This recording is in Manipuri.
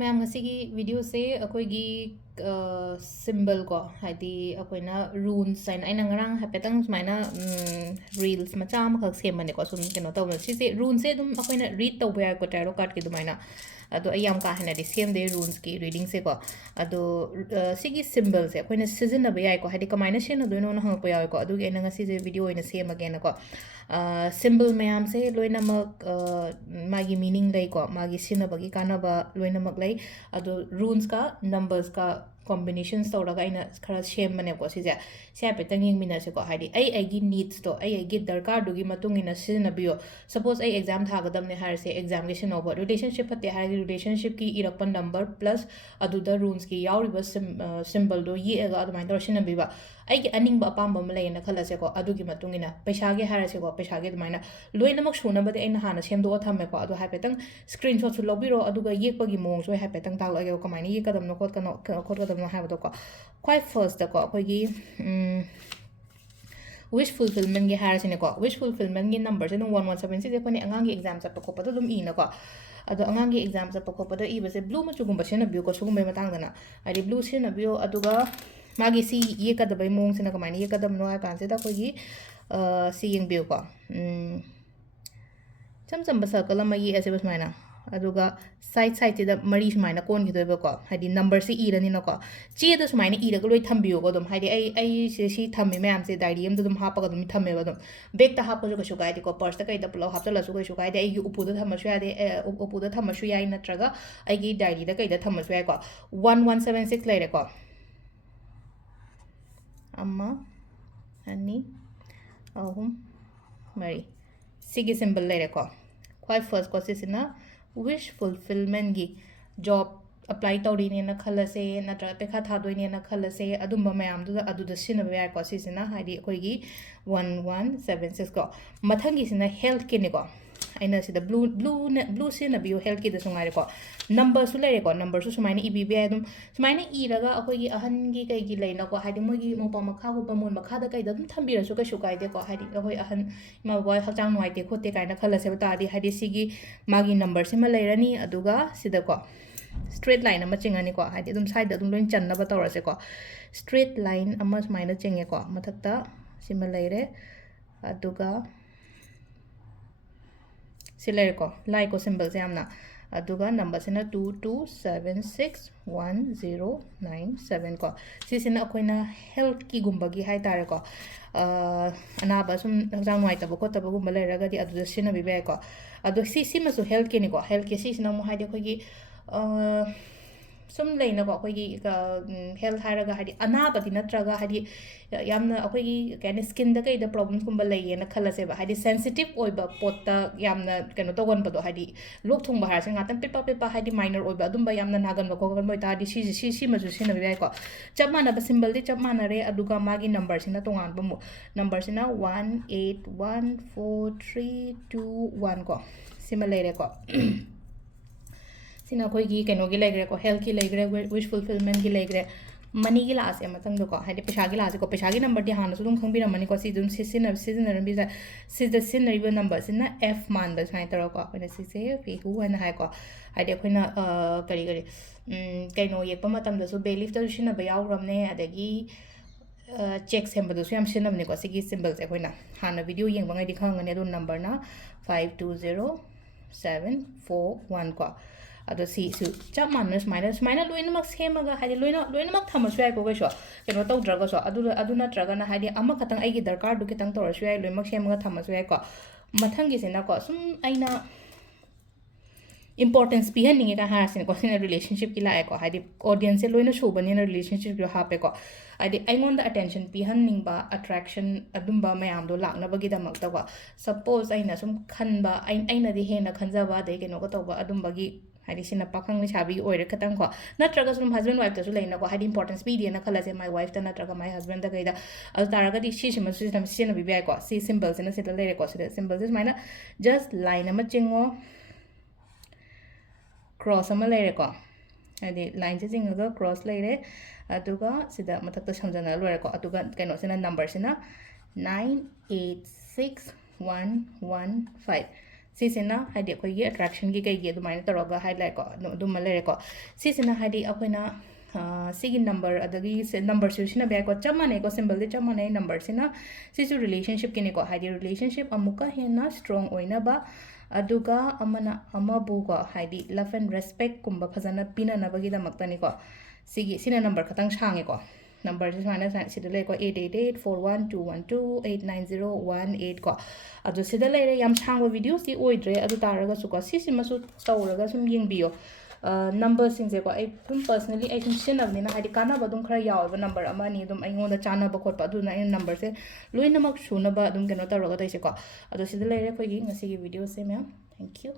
ma'am ngasi video se akoi gi symbol ko haidi akoi na runes sign aina ngarang hapetang sumaina reels macha ma khak sem mane ko sum keno taw si se runes se dum akoi na read taw ba ko tarot card ki dumaina ado ayam ka hena di sem de runes ki reading se ko ado sigi symbol se akoi na season na ba yai ko haidi kamaina se na do no na hang ko yai ko adu ge na ngasi je video ina sem again ko symbol mayam se loina mak magi meaning lay ko magi sina bagi kana ba loina mak lay ado runes ka numbers ka combinations tawraga aina khara shem mane ko sija sia petang ying mina se ko haidi ai gi needs to ai gi darkar du gi matung ina sina biyo suppose ai exam tha gadam ne har se exam ge sino ba relationship pate har relationship ki irakpan number plus adu da runes ki yauri ba symbol do ye ga adu mai dor sina biba ai gi aning ba apam ba male na khala se ko adu gi matung ina paisa ge har se ko paisa ge mai na loina mak suna ba de aina hana sem do thamme ko adu ha petang screenshot su lobiro adu ga yek pa gi mong so ha petang ta la ge ko mai ni ye kadam no khot ka no khot ka no ha ba ko quite first da ko ko gi wish fulfillment ge har sine ko wish fulfillment ge number se no 1176 ko ni angang gi exam sa pa ko pa dum I na ko ado angang gi exam sa pa ko pa do I ba se blue ma chu gum ba se na bi ko su gum ba matang da na ari blue se na bi adu ga magi si ye ka da bai mong se na ko mai ni ye ka dam no ha kan se da ko gi si ying bi ko cham cham ba circle ma ye ase bas mai na aduga side side ti da mari sumaina kon gi doiba ko hadi number si irani na ko che da sumaina ira ga loi thambiyo ko dum hadi ai se si thammi ma'am se diary am dum hapa ga dum thamme ba dum bag ta hapa jo ka shukai di ko purse ta kai da pulo hapta la su ko shukai de ai gi upu da thamma shu ya de upu da thamma shu ya ina traga ai gi diary da kai da thamma shu ya ko 1176 lai re ko amma ani ahum mari sigi symbol lai re ko quite first ko sisina wish fulfillment gi job apply tawri ne na khalase natra pekha thadoi ne na khalase adumba mayam du da sina ba ko sisina haidi koi gi 1176 ko mathang gi sina health ke ne ko aina sida blue sina bio health ki da sungai ko number su le ko number su sumaini ibi bi adum sumaini I raga akoi gi ahan gi kai gi leina ko haidi mo gi mo pa makha ko pa mon makha da kai da dum thambira su ka shukai de ko haidi akoi ahan ma boy hakchang noi te khote kai na khala se ta di haidi sigi magi number sima leirani aduga sida ko straight line ama chingani ko haidi dum side da dum loin channa ba tawra se ko straight line ama sumaina chinge ko mathakta sima leire aduga silere ko like ko symbol se amna aduga number sina 22761097 ko sisina akoina health ki gumba gi hai tare ko anaba sum hajang mai tabo ko tabo gumba le raga di adu sina bi be ko adu si masu health ki ni ko health ki sina mo hai de ko gi sum leina ko akoigi health haraga hadi anaba di natraga hadi yamna akoigi kane skin da kai da problems kumba lei na khala se ba hadi sensitive oi ba potta yamna kano to gon ba do hadi lok thung ba har se ngatan pepa hadi minor oi ba dum ba yamna nagan ba ko gon moi ta di si ma ju sina bi ko chapma na ba symbol di chapma na re aduga magi number sina tongan ba mo number sina 1814321 ko similar re ko sina koi gi keno gi legre ko health ki legre wish fulfillment gi legre money gi lase matang do ko hadi pesa gi lase ko pesa gi number di hana su dum khang bi ramani ko si dum season bi da the scenery number sina f man ba sai taro ko na si se fi hu ana hai ko hadi khoina kari keno yek pa matam da su belief da sina ba yaw ram ne adagi check symbol do su yam sina ne ko sigi symbol se khoina hana video yeng ba ngai di khang ne do number na 520741 ko ado si su chap minus loina mak semaga hadi loina mak thama swai ko so keno taw draga so adu na traga na hadi ama khatang ai gi darkar du kitang tor swai loina mak semaga thama swai ko mathang gi sena ko sum aina importance pi haninge ka har sin ko sin relationship ki la ko hadi audience loina show bani na relationship jo ha pe ko hadi aingon da attention pi haning ba attraction adumba mayam do lakna bagi da mak ta ko suppose aina sum khan ba aina di hena khanja ba de keno ko to ba adum bagi hadi sina pakhang ni chabi oire khatang ko natraga sum husband wife ta su leina ko hadi importance bi di na khala se my wife ta natraga my husband da gaida al taraga di si sima su system sina bi bai ko si symbols na sita le ko sita symbols is maina just line ama chingo cross ama le ko hadi line se jinga cross le re aduga sida mathak ta samjana lo re ko aduga keno sina number sina 986115 ꯁꯤꯁꯤꯅ ꯍꯥꯏꯗꯤ ꯑꯩꯈꯣꯏꯒꯤ ꯑꯦꯇ꯭ꯔꯦꯛꯁꯟꯒꯤ ꯀꯩꯒꯤ ꯑꯗꯨꯃꯥꯏꯅ ꯇꯧꯔꯒ ꯍꯥꯏꯂꯥꯏꯠ ꯀꯣ ꯑꯗꯨꯝꯕ ꯂꯩꯔꯦꯀꯣ ꯁꯤꯁꯤꯅ ꯍꯥꯏꯗꯤ ꯑꯩꯈꯣꯏꯅ ꯁꯤꯒꯤ ꯅꯝꯕꯔ ꯑꯗꯒꯤ ꯅꯝꯕꯔꯁꯨ ꯁꯤꯖꯤꯟꯅꯕ ꯌꯥꯏꯀꯣ ꯆꯞ ꯃꯥꯟꯅꯩꯀꯣ ꯁꯤꯝꯕꯜꯗꯤ ꯆꯞ ꯃꯥꯟꯅꯩ ꯅꯝꯕꯔꯁꯤꯅ ꯁꯤꯁꯨ ꯔꯤꯂꯦꯁꯟshipꯀꯤꯅꯤꯀꯣ ꯍꯥꯏꯗꯤ ꯔꯤꯂꯦꯁꯟship ꯑꯃꯨꯛꯀ ꯍꯦꯟꯅ ꯁ꯭ꯇ꯭ꯔꯣꯡ ꯑꯣꯏꯅꯕ ꯑꯗꯨꯒ ꯑꯃꯅ ꯑꯃꯕꯨꯀꯣ ꯍꯥꯏꯗꯤ ꯂꯚ ꯑꯦꯟ ꯔꯦꯁꯄꯦꯛꯀꯨꯝꯕ ꯐꯖꯅ ꯄꯤꯅꯅꯕꯒꯤꯗꯃꯛꯇꯅꯤꯀꯣ ꯁꯤꯅ ꯅꯝꯕꯔ ꯈꯇꯪ ꯁꯥꯡꯉꯦꯀꯣ ꯅꯝꯕꯔꯁꯦ ꯁꯨꯃꯥꯏꯅ ꯁꯤꯗ ꯂꯩꯀꯣ 888-41212-89018 ꯀꯣ ꯑꯗꯣ ꯁꯤꯗ ꯂꯩꯔꯦ ꯌꯥꯝ ꯁꯥꯡꯕ ꯚꯤꯗꯤꯑꯣꯁꯤ ꯑꯣꯏꯗ꯭ꯔꯦ ꯑꯗꯨ ꯇꯥꯔꯒꯁꯨꯀꯣ ꯁꯤꯁꯤꯃꯁꯨ ꯇꯧꯔꯒ ꯁꯨꯝ ꯌꯦꯡꯕꯤꯌꯣ ꯅꯝꯕꯔꯁꯤꯡꯁꯦꯀꯣ ꯑꯩ ꯑꯗꯨꯝ ꯄꯔꯁꯅꯦꯂꯤ ꯑꯩ ꯁꯨꯝ ꯁꯤꯖꯤꯟꯅꯕꯅꯤꯅ ꯍꯥꯏꯗꯤ ꯀꯥꯟꯅꯕ ꯑꯗꯨꯝ ꯈꯔ ꯌꯥꯎꯋꯦꯕ ꯅꯝꯕꯔ ꯑꯃ ꯑꯅꯤ ꯑꯗꯨꯝ ꯑꯩꯉꯣꯟꯗ ꯆꯥꯟꯅꯕ ꯈꯣꯠꯄ ꯑꯗꯨꯅ ꯑꯩꯅ ꯅꯝꯕꯔꯁꯦ ꯂꯣꯏꯅꯃꯛ ꯁꯨꯅꯕ ꯑꯗꯨꯝ ꯀꯩꯅꯣ ꯇꯧꯔꯒ ꯇꯧꯏꯁꯦꯀꯣ ꯑꯗꯣ ꯁꯤꯗ ꯂꯩꯔꯦ ꯑꯩꯈꯣꯏꯒꯤ ꯉꯁꯤꯒꯤ ꯚꯤꯗꯤꯑꯣꯁꯦ ꯃꯌꯥꯝ ꯊꯦꯡꯛ ꯌꯨ